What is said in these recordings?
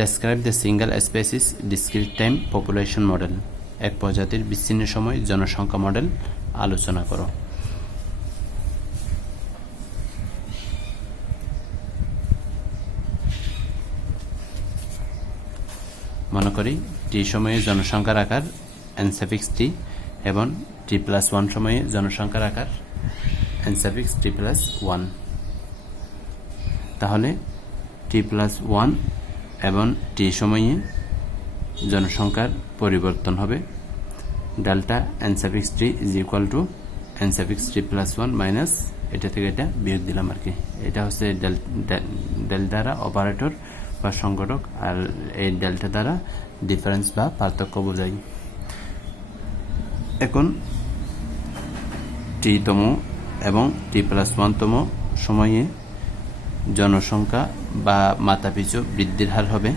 Describe the single species discrete time population model এক প্রজাতির বিচ্ছিন্ন সময় জনসংখ্যা মডেল আলোচনা করো। মনে করি টি সময়ে জনসংখ্যার আকার এনসেফিক্স টি এবং টি প্লাস ওয়ান সময়ে জনসংখ্যার আকার এনসেফিক্স টি প্লাস ওয়ান তাহলে টি প্লাস ওয়ান এবং টি সময়ে জনসংখ্যার পরিবর্তন হবে, delta n suffix three is equal to n suffix three plus one minus এটা থেকে এটা বিয়োগ দিলাম আর কি। এটা হচ্ছে ডেল দ্বারা অপারেটর বা সংগঠক আর এই ডেল্টা দ্বারা ডিফারেন্স বা পার্থক্য বোঝাই। এখন টি তম এবং টি প্লাস ওয়ানতম সময়ে জনসংখ্যা বা মাথাপিছু বৃদ্ধির হার হবে।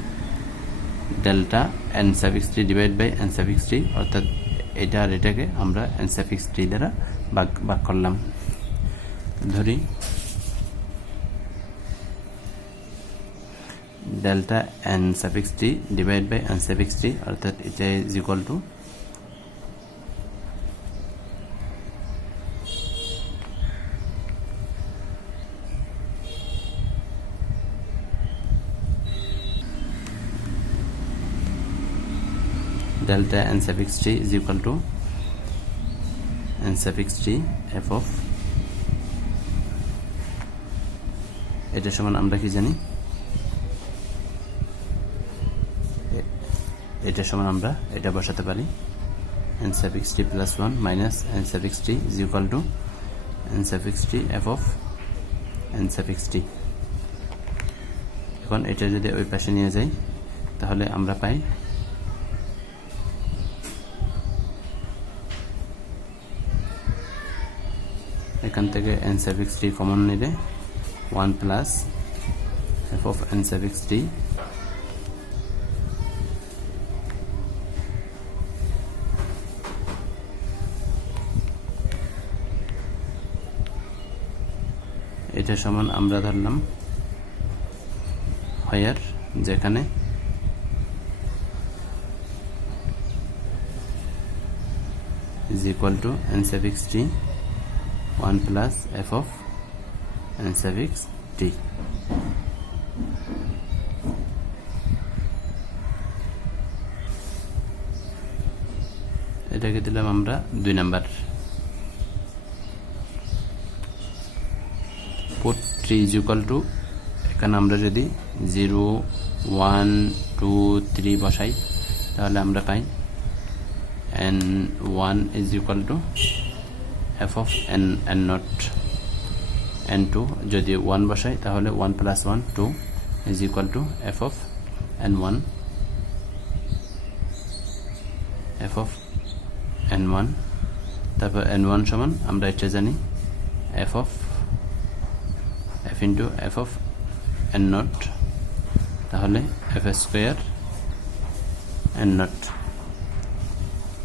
Delta N suffix T divide by N suffix T অর্থাৎ এটা আর এটাকে আমরা এন সাফিক্স টি দ্বারা ভাগ ভাগ করলাম। ধরি। Delta N suffix T divide by N suffix T অর্থাৎ এটা is equal to delta n suffix t is equal to n suffix t f of এটা সমান আমরা কি জানি এটা সমান আমরা এটা বসাতে পারি n suffix t plus 1 minus n suffix t is equal to n suffix t f of n suffix t এখন এটা যদি ওই পাশে নিয়ে যাই তাহলে আমরা পাই এখান থেকে এন সাফিক্স টি কমন নিলে one plus F of N suffix T এটা সমান আমরা ধরলাম হায়ার যেখানে is equal to n suffix t 1 plus f of n suffix t. এটাকে দিলাম আমরা দুই number. Put three is equal to এখানে আমরা যদি জিরো ওয়ান টু থ্রি বসাই, তাহলে আমরা পাই N one is equal to F of N N not N two যদি ওয়ান বসাই, তাহলে one plus one two is equal to F of N one F of N one তারপর N one সমান, আমরা এটা জানি F of F into F of N not তাহলে F square N not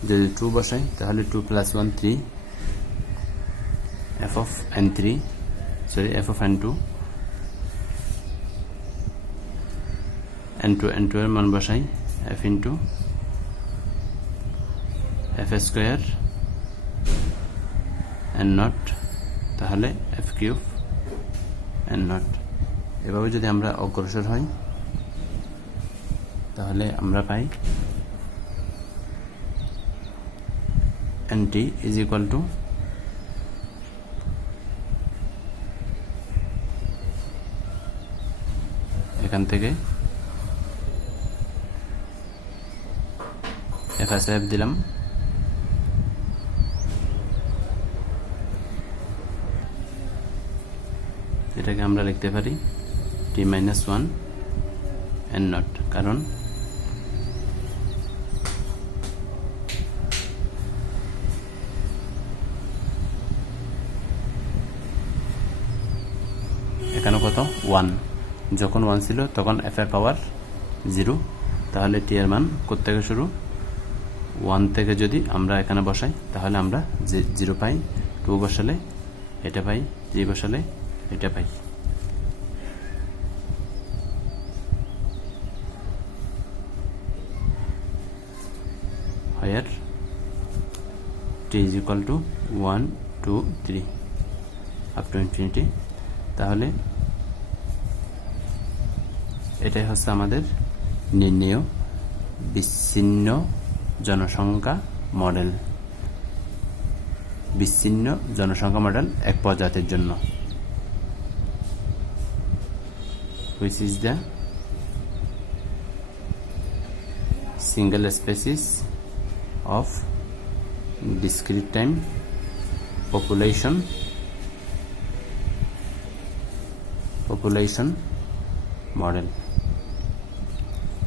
যদি টু বসাই, তাহলে two plus one three f of n3 sorry, f of n2 n2 n2 এর মান বসাই, f into, f square n not তাহলে f cube n not এভাবে যদি আমরা অগ্রসর হই তাহলে আমরা পাই nt is equal to এখান থেকে। এফএসএফ দিলাম। এটাকে আমরা লিখতে পারি T minus one N not কারণ এখানে কত? ওয়ান যখন ওয়ান ছিল, তখন এফ এর পাওয়ার জিরো তাহলে টি এর মান থেকে শুরু? ওয়ান থেকে যদি আমরা এখানে বসাই, তাহলে আমরা জিরো পাই টু বসালে এটা পাই থ্রি বসালে এটা পাই। Higher T is equal to one two three up to infinity তাহলে এটাই হচ্ছে আমাদের নির্ণয়। বিচ্ছিন্ন জনসংখ্যা মডেল। বিচ্ছিন্ন জনসংখ্যা মডেল এক প্রজাতির জন্য। Which is the single species of discrete time population population model